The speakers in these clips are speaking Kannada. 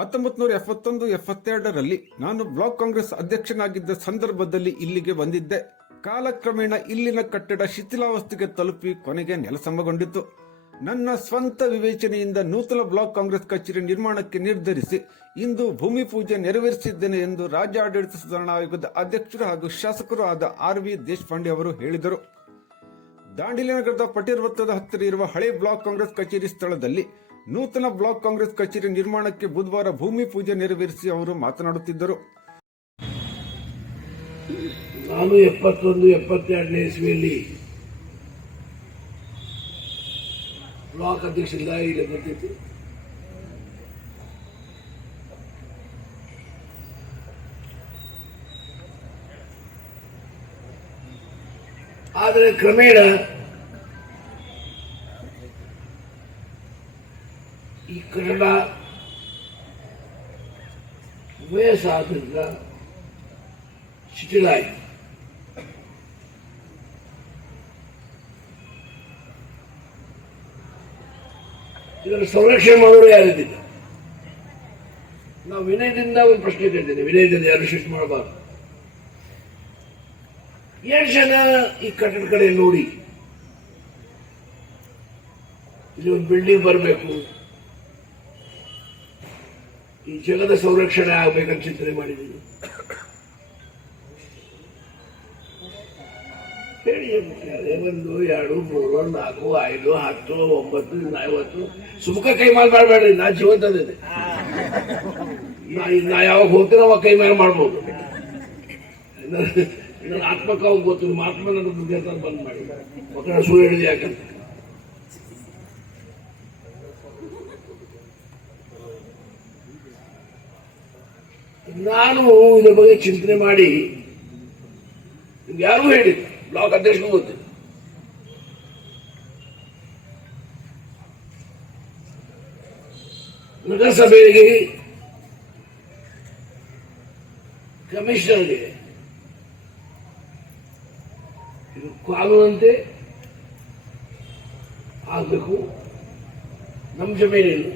1971-72ರಲ್ಲಿ ನಾನು ಬ್ಲಾಕ್ ಕಾಂಗ್ರೆಸ್ ಅಧ್ಯಕ್ಷನಾಗಿದ್ದ ಸಂದರ್ಭದಲ್ಲಿ ಇಲ್ಲಿಗೆ ಬಂದಿದ್ದೆ. ಕಾಲಕ್ರಮೇಣ ಇಲ್ಲಿನ ಕಟ್ಟಡ ಶಿಥಿಲಾವಸ್ಥೆಗೆ ತಲುಪಿ ಕೊನೆಗೆ ನೆಲಸಮಗೊಂಡಿತು. ನನ್ನ ಸ್ವಂತ ವಿವೇಚನೆಯಿಂದ ನೂತನ ಬ್ಲಾಕ್ ಕಾಂಗ್ರೆಸ್ ಕಚೇರಿ ನಿರ್ಮಾಣಕ್ಕೆ ನಿರ್ಧರಿಸಿ ಇಂದು ಭೂಮಿ ಪೂಜೆ ನೆರವೇರಿಸಿದ್ದೇನೆ ಎಂದು ರಾಜ್ಯ ಆಡಳಿತ ಸುಧಾರಣಾ ಆಯೋಗದ ಅಧ್ಯಕ್ಷರು ಹಾಗೂ ಶಾಸಕರು ಆದ ಆರ್.ವಿ. ದೇಶಪಾಂಡೆ ಅವರು ಹೇಳಿದರು. ದಾಂಡೇಲಿ ನಗರದ ಪಟೇಲ್ ವೃತ್ತದ ಹತ್ತಿರ ಇರುವ ಹಳೆ ಬ್ಲಾಕ್ ಕಾಂಗ್ರೆಸ್ ಕಚೇರಿ ಸ್ಥಳದಲ್ಲಿ ನೂತನ ಬ್ಲಾಕ್ ಕಾಂಗ್ರೆಸ್ ಕಚೇರಿ ನಿರ್ಮಾಣಕ್ಕೆ ಬುಧವಾರ ಭೂಮಿ ಪೂಜೆ ನೆರವೇರಿಸಿ ಅವರು ಮಾತನಾಡುತ್ತಿದ್ದರು. ನಾನು 71-72ನೇ ಇಸ್ವಿಯಲ್ಲಿ ಬ್ಲಾಕ್ ಅಧ್ಯಕ್ಷರಿಂದ ಇಲ್ಲಿ ಬಂದಿತ್ತು. ಆದರೆ ಕ್ರಮೇಣ ಈ ಕನ್ನಡ ವಯಸ್ಸಾದ್ರಿಂದ ಶಿಥಿಲಾಯಿತು. ಇದನ್ನು ಸಂರಕ್ಷಣೆ ಮಾಡೋರು ಯಾರಿದ್ದಿಲ್ಲ. ನಾವು ವಿನಯದಿಂದ ಒಂದು ಪ್ರಶ್ನೆ ಕೇಳ್ತೇನೆ, ವಿನಯದಿಂದ ಯಾರು ಶಿಫ್ಟ್ ಮಾಡಬಾರ್ದು. 7 ಜನ ಈ ಕಟ್ಟಡ ಕಡೆ ನೋಡಿ ಇಲ್ಲಿ ಒಂದು ಬಿಲ್ಡಿಂಗ್ ಬರಬೇಕು, ಈ ಜಗದ ಸಂರಕ್ಷಣೆ ಆಗ್ಬೇಕಂತ ಚಿಂತನೆ ಮಾಡಿದ್ದೀವಿ. ಹೇಳಿ, 1 2 3 4 5 10 9 50 ಸುಮುಖ ಕೈಮಾಲ್ ಮಾಡಬೇಡ್ರಿ. ನಾ ಜೀವಂತದಿದೆ, ನಾ ಯಾವಾಗ ಹೋಗ್ತೀನೋ ಅವಾಗ ಕೈಮಾಲ್ ಮಾಡ್ಬೋದು. ನನ್ನ ಆತ್ಮಕ ಗೊತ್ತು, ಮಹಾತ್ಮ ನನ್ನ ಮುಂದೆ ಬಂದ್ ಮಾಡಿ ಮಕ್ಕಳ ಸುಳ್ಳು ಹೇಳಿದೆ. ಯಾಕಂತ ನಾನು ಇದ್ರ ಬಗ್ಗೆ ಚಿಂತನೆ ಮಾಡಿ ಯಾರೂ ಹೇಳಿಲ್ಲ, ಬ್ಲಾಕ್ ಅಧ್ಯಕ್ಷಗೂ ಗೊತ್ತಿಲ್ಲ. ನಗರಸಭೆಗೆ ಕಮಿಷನರ್ಗೆ ಇದು ಕಾನೂನಂತೆ ಆಗಬೇಕು. ನಮ್ಮ ಜಮೀನಿಲ್ಲ,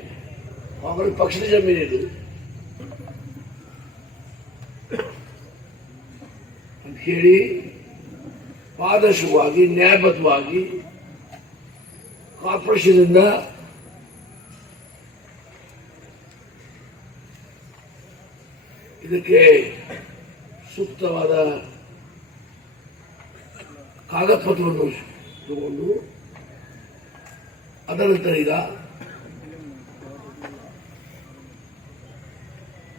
ಕಾಂಗ್ರೆಸ್ ಪಕ್ಷದ ಜಮೀನಿಲ್ಲ ಅಂತ ಹೇಳಿ ಪಾರದರ್ಶಕವಾಗಿ ನ್ಯಾಯಬದ್ಧವಾಗಿ ಕಾರ್ಪೊರೇಷನ್ನಿಂದ ಇದಕ್ಕೆ ಸೂಕ್ತವಾದ ಕಾಗದ ಪತ್ರವನ್ನು ತಗೊಂಡು ಅದರ ನಂತರ ಈಗ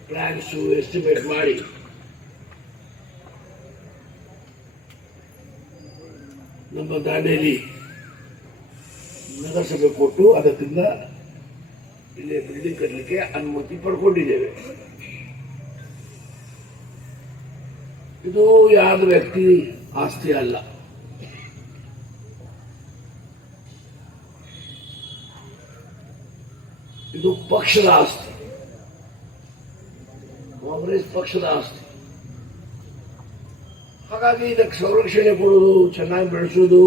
ಪ್ಲಾನ್ಸು ಎಸ್ಟಿಮೇಟ್ ಮಾಡಿ ನಮ್ಮ ದಾಂಡೇಲಿ ನಗರಸಭೆ ಕೊಟ್ಟು ಅದಕ್ಕಿಂತ ಇಲ್ಲಿ ಬಿಲ್ಡಿಂಗ್ ಕಟ್ಟಲಿಕ್ಕೆ ಅನುಮತಿ ಪಡ್ಕೊಂಡಿದ್ದೇವೆ. ಇದು ಯಾರ ವ್ಯಕ್ತಿ ಆಸ್ತಿ ಅಲ್ಲ, ಇದು ಪಕ್ಷದ ಆಸ್ತಿ, ಕಾಂಗ್ರೆಸ್ ಪಕ್ಷದ ಆಸ್ತಿ. ಹಾಗಾಗಿ ಇದಕ್ಕೆ ಸಂರಕ್ಷಣೆ ಕೊಡುವುದು, ಚೆನ್ನಾಗಿ ಬೆಳೆಸುವುದು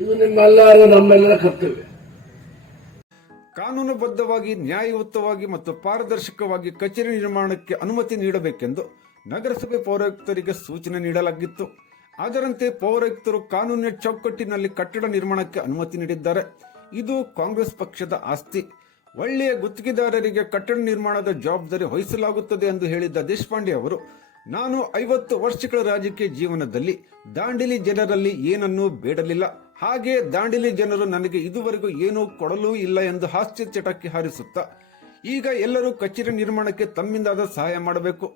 ಇದು ನಮ್ಮೆಲ್ಲರ ಕರ್ತವ್ಯ. ಕಾನೂನುಬದ್ಧವಾಗಿ, ನ್ಯಾಯಯುತವಾಗಿ ಮತ್ತು ಪಾರದರ್ಶಕವಾಗಿ ಕಚೇರಿ ನಿರ್ಮಾಣಕ್ಕೆ ಅನುಮತಿ ನೀಡಬೇಕೆಂದು ನಗರಸಭೆ ಪೌರಾಯುಕ್ತರಿಗೆ ಸೂಚನೆ ನೀಡಲಾಗಿತ್ತು. ಅದರಂತೆ ಪೌರಾಯುಕ್ತರು ಕಾನೂನಿನ ಚೌಕಟ್ಟಿನಲ್ಲಿ ಕಟ್ಟಡ ನಿರ್ಮಾಣಕ್ಕೆ ಅನುಮತಿ ನೀಡಿದ್ದಾರೆ. ಇದು ಕಾಂಗ್ರೆಸ್ ಪಕ್ಷದ ಆಸ್ತಿ. ಒಳ್ಳೆಯ ಗುತ್ತಿಗೆದಾರರಿಗೆ ಕಟ್ಟಡ ನಿರ್ಮಾಣದ ಜವಾಬ್ದಾರಿ ವಹಿಸಲಾಗುತ್ತದೆ ಎಂದು ಹೇಳಿದ್ದ ದೇಶಪಾಂಡೆ ಅವರು, ನಾನು 50 ವರ್ಷಗಳ ರಾಜಕೀಯ ಜೀವನದಲ್ಲಿ ದಾಂಡೇಲಿ ಜನರಲ್ಲಿ ಏನನ್ನೂ ಬೇಡಲಿಲ್ಲ, ಹಾಗೆ ದಾಂಡೇಲಿ ಜನರು ನನಗೆ ಇದುವರೆಗೂ ಏನೂ ಕೊಡಲೂ ಇಲ್ಲ ಎಂದು ಹಾಸ್ಯ ಚಟಕ್ಕೆ ಹಾರಿಸುತ್ತಾ, ಈಗ ಎಲ್ಲರೂ ಕಚೇರಿ ನಿರ್ಮಾಣಕ್ಕೆ ತಮ್ಮಿಂದಾದ ಸಹಾಯ ಮಾಡಬೇಕು.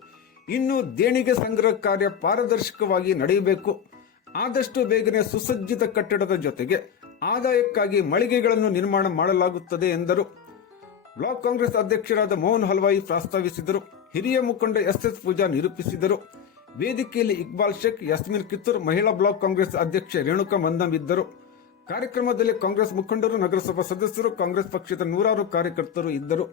ಇನ್ನು ದೇಣಿಗೆ ಸಂಗ್ರಹ ಕಾರ್ಯ ಪಾರದರ್ಶಕವಾಗಿ ನಡೆಯಬೇಕು. ಆದಷ್ಟು ಬೇಗನೆ ಸುಸಜ್ಜಿತ ಕಟ್ಟಡದ ಜೊತೆಗೆ ಆದಾಯಕ್ಕಾಗಿ ಮಳಿಗೆಗಳನ್ನು ನಿರ್ಮಾಣ ಮಾಡಲಾಗುತ್ತದೆ ಎಂದರು. ಬ್ಲಾಕ್ ಕಾಂಗ್ರೆಸ್ ಅಧ್ಯಕ್ಷರಾದ ಮೋಹನ್ ಹಲ್ವಾಯಿ ಪ್ರಾಸ್ತಾವಿಸಿದರು. ಹಿರಿಯ ಮುಖಂಡ ಎಸ್ ಪೂಜಾ ನಿರೂಪಿಸಿದರು. ವೇದಿಕೆಯಲ್ಲಿ ಇಕ್ಬಾಲ್ ಶೇಖ್, ಯಾಸ್ಮಿನ್ ಕಿತ್ತೂರ್, ಮಹಿಳಾ ಬ್ಲಾಕ್ ಕಾಂಗ್ರೆಸ್ ಅಧ್ಯಕ್ಷೆ ರೇಣುಕಾ ಮಂದಂ ಇದ್ದರು. ಕಾರ್ಯಕ್ರಮದಲ್ಲಿ ಕಾಂಗ್ರೆಸ್ ಮುಖಂಡರು, ನಗರಸಭಾ ಸದಸ್ಯರು, ಕಾಂಗ್ರೆಸ್ ಪಕ್ಷದ 100 ಕಾರ್ಯಕರ್ತರು ಇದ್ದರು.